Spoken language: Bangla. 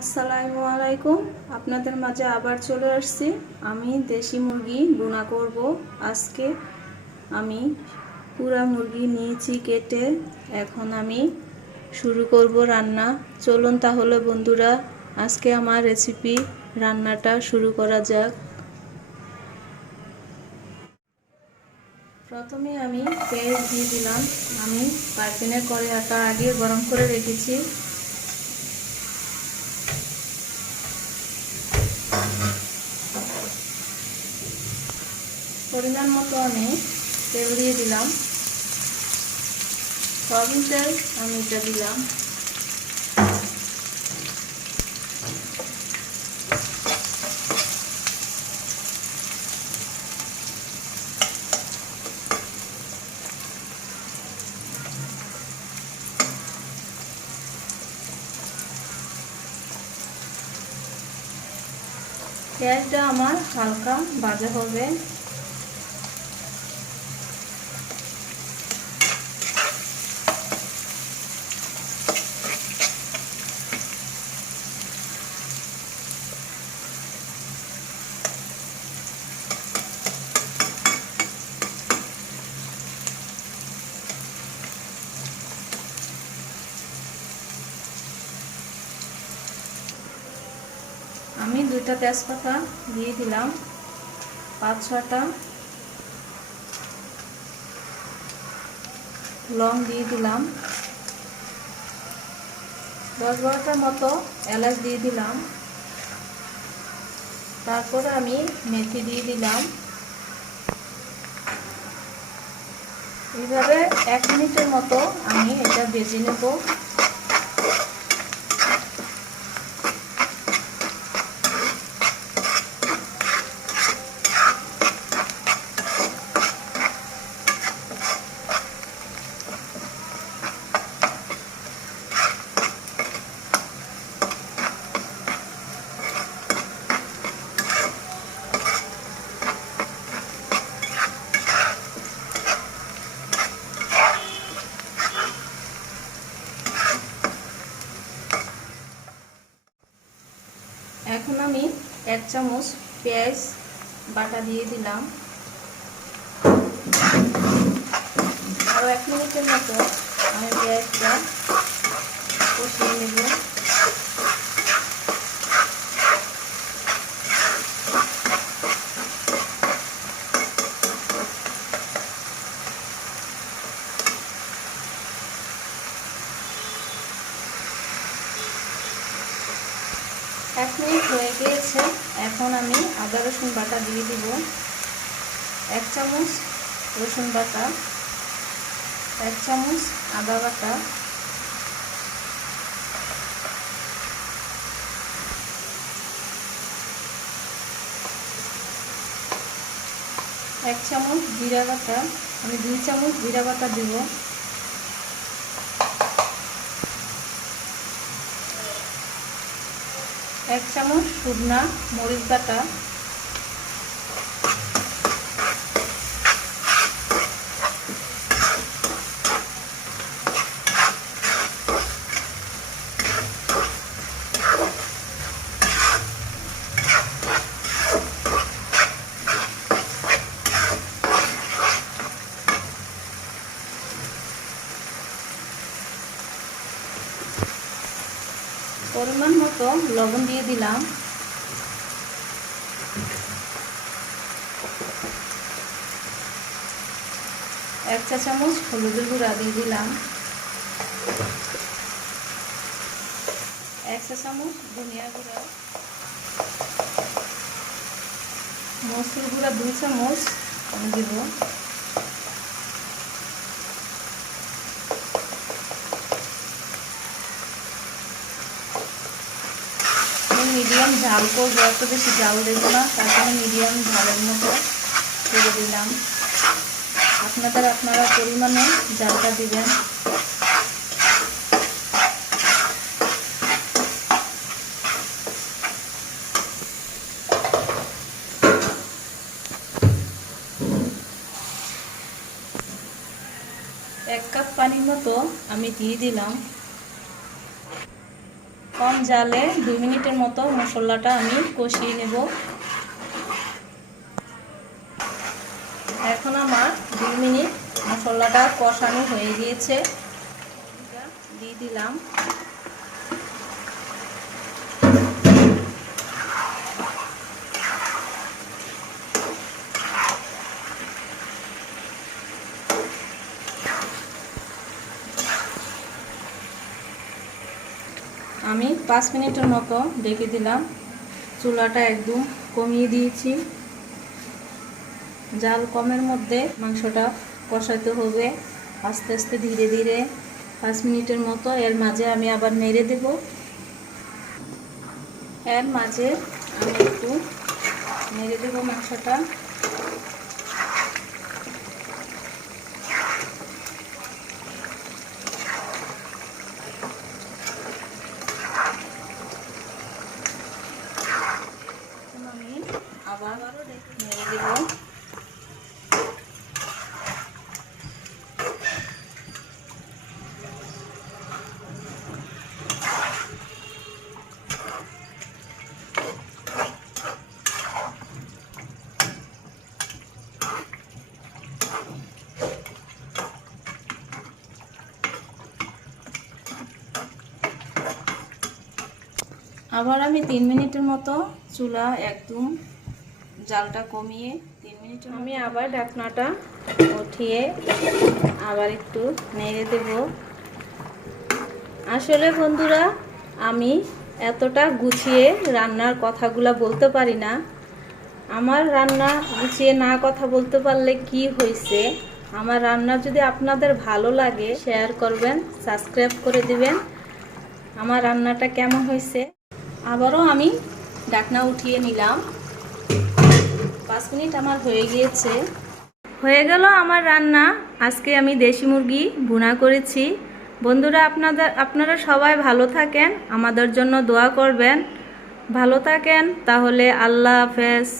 আসসালামু আলাইকুম। আপনাদের মাঝে আবার চলে আসছি। আমি দেশি মুরগি ভুনা করব। আজকে আমি পুরা মুরগি নিয়েছি কেটে। এখন আমি শুরু করব রান্না। চলুন তাহলে বন্ধুরা, আজকে আমার রেসিপি রান্নাটা শুরু করা যাক। প্রথমে আমি পেঁয়াজ দিয়ে দিলাম। আমি পাইপিনের কড়াইটা আগে গরম করে রেখেছি। পরিমাণ মতো আমি তেল দিয়ে দিলাম। সয়াবিন তেল আমি এটা দিলাম। পেঁয়াজটা আমার হালকা ভাজা হবে। আমি 2টা তেজপাতা দিয়ে দিলাম, 5-6টা লং দিয়ে দিলাম, 10-12টার মতো এলাচ দিয়ে দিলাম। তারপরে আমি মেথি দিয়ে দিলাম। এইভাবে 1 মিনিটের মতো আমি এটা ভেজে নেব। এখন আমি 1 চামচ পেঁয়াজ বাটা দিয়ে দিলাম। আরও 1 মিনিটের মতো আমি পেঁয়াজটা কষিয়ে নেব। এক মিনিট হয়ে গিয়েছে। এখন আমি আদা রসুন বাটা দিয়ে দিব। 1 চামচ রসুন বাটা, 1 চামচ আদা বাটা, 1 চামচ জিরা বাটা। আমি 2 চামচ জিরা বাটা দিব। 1 চামচ শুকনা মরিচ বাটা, 1 মতো লবণ দিয়ে দিলাম। এক চা চামচ হলুদের গুঁড়া দিয়ে দিলাম। 1 চা চামচ ধনিয়া গুঁড়া, মসুর গুঁড়া 2 চামচ আমি দিব। মিডিয়াম ঝাল করবো, এত বেশি ঝাল দেবো না, তার জন্য মিডিয়াম ঝালের মতো করে দিলাম। আপনারা পরিমাণে ঝালটা দিবেন। এক কাপ পানির মতো আমি দিয়ে দিলাম। কম জালে 2 মিনিটের মতো মশলাটা আমি কষিয়ে নেব। এখন আমার 2 মিনিট মশলাটা কষানো হয়ে গিয়েছে, দিয়ে দিলাম। আমি 5 মিনিটের মতো ঢেকে দিলাম। চুলাটা একদম কমিয়ে দিয়েছি। জাল কমের মধ্যে মাংসটা কষাতে হবে আস্তে আস্তে ধীরে ধীরে 5 মিনিটের মতো। এর মাঝে আমি আবার নেড়ে দেব। এর মাঝে আমি একটু নেড়ে দেব মাংসটা। আমি আবার নেড়ে দেব। আবার আমি 3 মিনিটের মতো চুলা একদম জালটা কমিয়ে 3 মিনিট আমি আবার ঢাকনাটা উঠিয়ে আবার একটু নেড়ে দেব। আসলে বন্ধুরা, আমি এতটা গুছিয়ে রান্নার কথাগুলো বলতে পারি না। আমার রান্না গুছিয়ে না কথা বলতে পারলে কি হয়েছে, আমার রান্না যদি আপনাদের ভালো লাগে শেয়ার করবেন, সাবস্ক্রাইব করে দিবেন। আমার রান্নাটা কেমন হয়েছে আবারও আমি ঢাকনা উঠিয়ে নিলাম। 5 মিনিট আমার হয়ে গিয়েছে। হয়ে গেল আমার রান্না। আজকে আমি দেশি মুরগি ভুনা করেছি। বন্ধুরা, আপনারা সবাই ভালো থাকেন, আমাদের জন্য দোয়া করবেন। ভালো থাকেন তাহলে। আল্লাহ হাফেজ।